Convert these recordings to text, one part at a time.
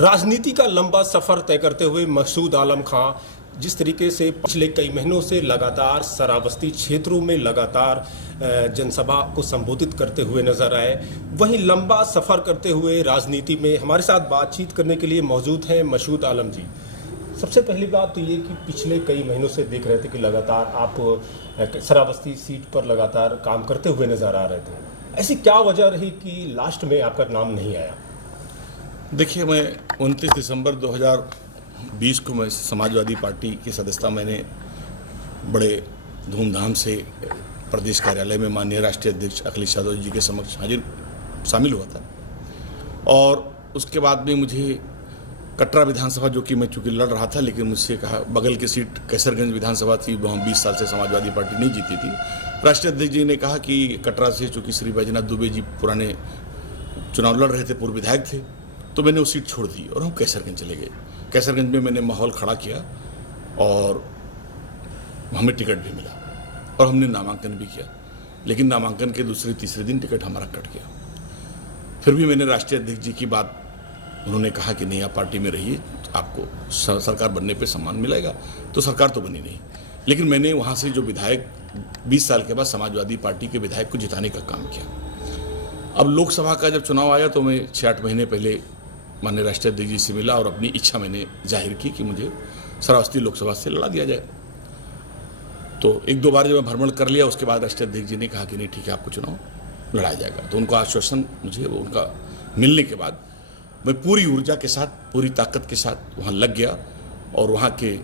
राजनीति का लंबा सफर तय करते हुए मसूद आलम खां जिस तरीके से पिछले कई महीनों से लगातार श्रावस्ती क्षेत्रों में लगातार जनसभा को संबोधित करते हुए नजर आए, वहीं लंबा सफर करते हुए राजनीति में हमारे साथ बातचीत करने के लिए मौजूद हैं मसूद आलम जी। सबसे पहली बात तो ये कि पिछले कई महीनों से देख रहे थे कि लगातार आप श्रावस्ती सीट पर लगातार काम करते हुए नजर आ रहे थे। ऐसी क्या वजह रही कि लास्ट में आपका नाम नहीं आया? देखिए, मैं 29 दिसंबर 2020 को मैं समाजवादी पार्टी की सदस्यता मैंने बड़े धूमधाम से प्रदेश कार्यालय में माननीय राष्ट्रीय अध्यक्ष अखिलेश यादव जी के समक्ष शामिल हुआ था। और उसके बाद में मुझे कटरा विधानसभा, जो कि मैं चूंकि लड़ रहा था, लेकिन मुझसे कहा, बगल की सीट कैसरगंज विधानसभा थी, वहाँ 20 साल से समाजवादी पार्टी नहीं जीती थी। राष्ट्रीय अध्यक्ष जी ने कहा कि कटरा से चूंकि श्री बैजनाथ दुबे जी पुराने चुनाव लड़ रहे थे, पूर्व विधायक थे, तो मैंने वो सीट छोड़ दी और हम कैसरगंज चले गए। कैसरगंज में मैंने माहौल खड़ा किया और हमें टिकट भी मिला और हमने नामांकन भी किया, लेकिन नामांकन के दूसरे तीसरे दिन टिकट हमारा कट गया। फिर भी मैंने राष्ट्रीय अध्यक्ष जी की बात, उन्होंने कहा कि नहीं, आप पार्टी में रहिए, आपको सरकार बनने पे सम्मान मिलेगा। तो सरकार तो बनी नहीं, लेकिन मैंने वहाँ से जो विधायक 20 साल के बाद समाजवादी पार्टी के विधायक को जिताने का काम किया। अब लोकसभा का जब चुनाव आया तो मैं 6-8 महीने पहले माननीय राष्ट्रीय अध्यक्ष जी से मिला और अपनी इच्छा मैंने जाहिर की कि मुझे श्रावस्ती लोकसभा से लड़ा दिया जाए। तो 1-2 बार जब मैं भ्रमण कर लिया, उसके बाद राष्ट्रीय अध्यक्ष जी ने कहा कि नहीं, ठीक है, आपको चुनाव लड़ाया जाएगा। तो उनका आश्वासन मुझे उनका मिलने के बाद मैं पूरी ऊर्जा के साथ, पूरी ताकत के साथ वहाँ लग गया और वहाँ के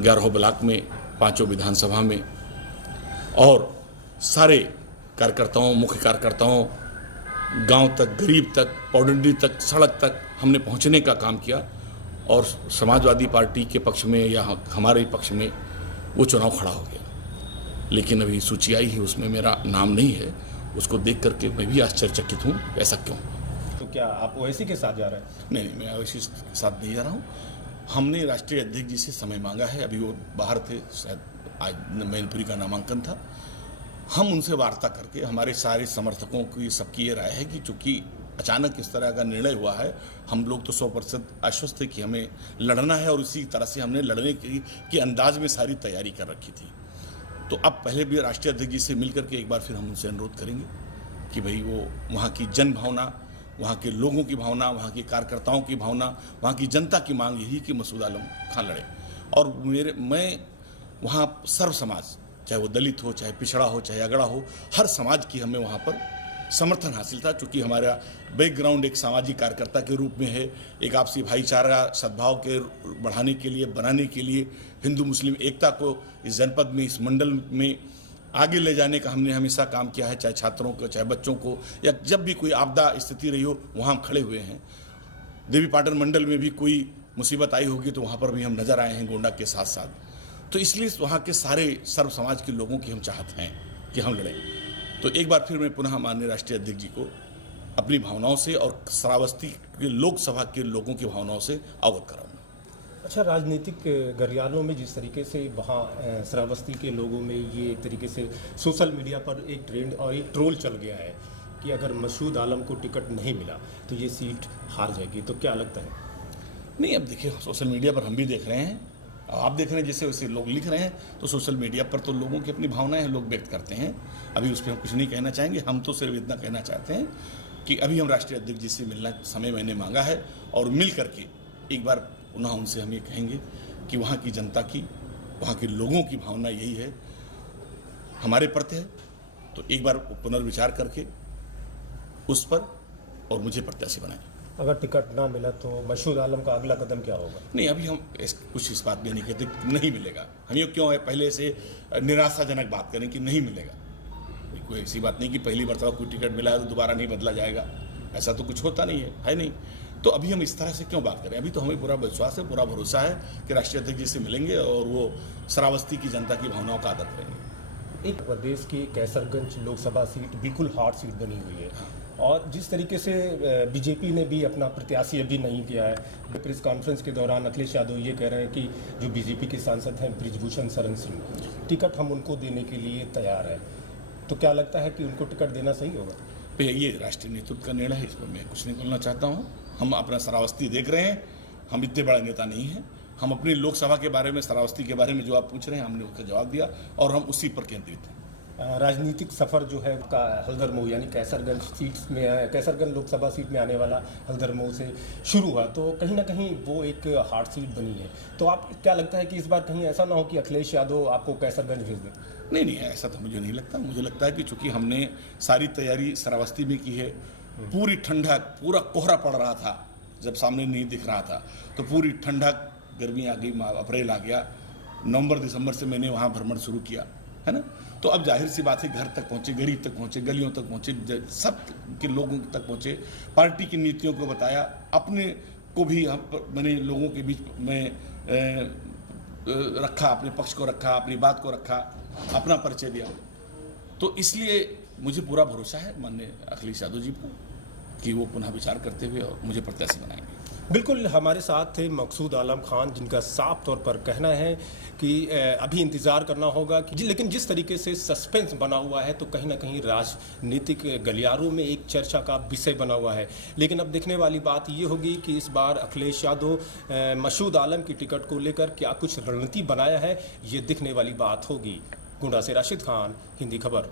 11 ब्लॉक में, 5 विधानसभा में और सारे कार्यकर्ताओं, मुख्य कार्यकर्ताओं, गांव तक, गरीब तक, पौडंडी तक, सड़क तक हमने पहुंचने का काम किया और समाजवादी पार्टी के पक्ष में या हमारे पक्ष में वो चुनाव खड़ा हो गया। लेकिन अभी सूची आई है, उसमें मेरा नाम नहीं है। उसको देख करके मैं भी आश्चर्यचकित हूँ, ऐसा क्यों? तो क्या आप ओवैसी के साथ जा रहे हैं? नहीं, मैं ओवैसी के साथ नहीं जा रहा हूँ। हमने राष्ट्रीय अध्यक्ष जी से समय मांगा है, अभी वो बाहर थे, शायद आज मैनपुरी का नामांकन था। हम उनसे वार्ता करके, हमारे सारे समर्थकों की सबकी ये राय है कि चूंकि अचानक इस तरह का निर्णय हुआ है, हम लोग तो 100% आश्वस्त थे कि हमें लड़ना है और इसी तरह से हमने लड़ने की अंदाज में सारी तैयारी कर रखी थी। तो अब पहले भी राष्ट्रीय अध्यक्ष जी से मिल करके एक बार फिर हम उनसे अनुरोध करेंगे कि भाई वो वहाँ की जन भावना, वहाँ के लोगों की भावना, वहाँ के कार्यकर्ताओं की भावना, वहाँ की जनता की मांग यही कि मसूद आलम खां लड़े। और मैं वहाँ सर्व समाज, चाहे वो दलित हो, चाहे पिछड़ा हो, चाहे अगड़ा हो, हर समाज की हमें वहाँ पर समर्थन हासिल था। चूँकि हमारा बैकग्राउंड एक सामाजिक कार्यकर्ता के रूप में है, एक आपसी भाईचारा, सद्भाव के बढ़ाने के लिए, बनाने के लिए, हिंदू मुस्लिम एकता को इस जनपद में, इस मंडल में आगे ले जाने का हमने हमेशा काम किया है। चाहे छात्रों को, चाहे बच्चों को, या जब भी कोई आपदा स्थिति रही हो, वहाँ हम खड़े हुए हैं। देवी पाटन मंडल में भी कोई मुसीबत आई होगी तो वहाँ पर भी हम नजर आए हैं गोंडा के साथ साथ। तो इसलिए वहाँ के सारे सर्व समाज के लोगों की हम चाहते हैं कि हम लड़ें। तो एक बार फिर मैं पुनः माननीय राष्ट्रीय अध्यक्ष जी को अपनी भावनाओं से और श्रावस्ती के लोकसभा के लोगों की भावनाओं से अवगत कराऊंगा। अच्छा, राजनीतिक गलियारों में जिस तरीके से वहाँ श्रावस्ती के लोगों में ये एक तरीके से सोशल मीडिया पर एक ट्रेंड और एक ट्रोल चल गया है कि अगर मसूद आलम को टिकट नहीं मिला तो ये सीट हार जाएगी, तो क्या लगता है? नहीं, अब देखिए, सोशल मीडिया पर हम भी देख रहे हैं, आप देख रहे हैं, जैसे वैसे लोग लिख रहे हैं, तो सोशल मीडिया पर तो लोगों की अपनी भावनाएं लोग व्यक्त करते हैं। अभी उस पर हम कुछ नहीं कहना चाहेंगे। हम तो सिर्फ इतना कहना चाहते हैं कि अभी हम राष्ट्रीय अध्यक्ष जी से मिलना समय मैंने मांगा है और मिल करके एक बार पुनः उनसे हम ये कहेंगे कि वहाँ की जनता की, वहाँ के लोगों की भावना यही है, हमारे प्रति है। तो एक बार पुनर्विचार करके उस पर और मुझे प्रत्याशी बनाएं। अगर टिकट ना मिला तो मसूद आलम का अगला कदम क्या होगा? नहीं, अभी हम कुछ इस बात में नहीं कहते नहीं मिलेगा। हम ये क्यों है पहले से निराशाजनक बात करें कि नहीं मिलेगा? कोई ऐसी बात नहीं कि पहली मरतबा कोई टिकट मिला है तो दोबारा नहीं बदला जाएगा, ऐसा तो कुछ होता नहीं है नहीं। तो अभी हम इस तरह से क्यों बात करें? अभी तो हमें पूरा विश्वास है, पूरा भरोसा है कि राष्ट्रीय अध्यक्ष जी से मिलेंगे और वो श्रावस्ती की जनता की भावनाओं का आदर करेंगे। एक प्रदेश की कैसरगंज लोकसभा सीट बिल्कुल हॉट सीट बनी हुई है। और जिस तरीके से बीजेपी ने भी अपना प्रत्याशी अभी नहीं किया है, प्रेस कॉन्फ्रेंस के दौरान अखिलेश यादव ये कह रहे हैं कि जो बीजेपी के सांसद हैं बृजभूषण शरण सिंह, टिकट हम उनको देने के लिए तैयार है। तो क्या लगता है कि उनको टिकट देना सही होगा? ये राष्ट्रीय नेतृत्व का निर्णय है, इस पर मैं कुछ नहीं बोलना चाहता हूँ। हम अपना श्रावस्ती देख रहे हैं, हम इतने बड़ा नेता नहीं हैं। हम अपनी लोकसभा के बारे में, श्रावस्ती के बारे में जो आप पूछ रहे हैं, हमने उसका जवाब दिया और हम उसी पर केंद्रित हैं। राजनीतिक सफ़र जो है का हल्दरमऊ यानी कैसरगंज सीट्स में, कैसरगंज लोकसभा सीट में आने वाला हल्दरमऊ से शुरू हुआ, तो कहीं ना कहीं वो एक हार्ड सीट बनी है। तो आप क्या लगता है कि इस बार कहीं ऐसा ना हो कि अखिलेश यादव आपको कैसरगंज भेज दें? नहीं, ऐसा तो मुझे नहीं लगता। मुझे लगता है कि चूंकि हमने सारी तैयारी श्रावस्ती में की है, पूरी ठंडक, पूरा कोहरा पड़ रहा था, जब सामने नहीं दिख रहा था, तो पूरी ठंडक, गर्मी आ गई, अप्रैल आ गया, नवंबर दिसंबर से मैंने वहाँ भ्रमण शुरू किया, है ना। तो अब जाहिर सी बात है, घर तक पहुँचे, गरीब तक पहुँचे, गलियों तक पहुँचे, सब के लोगों तक पहुँचे, पार्टी की नीतियों को बताया, अपने को भी मैंने लोगों के बीच में रखा, अपने पक्ष को रखा, अपनी बात को रखा, अपना परिचय दिया। तो इसलिए मुझे पूरा भरोसा है माननीय अखिलेश यादव जी को कि वो पुनः विचार करते हुए और मुझे प्रत्याशी बनाएंगे। बिल्कुल, हमारे साथ थे मकसूद आलम खान, जिनका साफ तौर पर कहना है कि अभी इंतज़ार करना होगा कि लेकिन जिस तरीके से सस्पेंस बना हुआ है, तो कहीं ना कहीं राजनीतिक गलियारों में एक चर्चा का विषय बना हुआ है। लेकिन अब देखने वाली बात ये होगी कि इस बार अखिलेश यादव मकसूद आलम की टिकट को लेकर क्या कुछ रणनीति बनाया है, ये दिखने वाली बात होगी। गोंडा से राशिद खान, हिंदी खबर।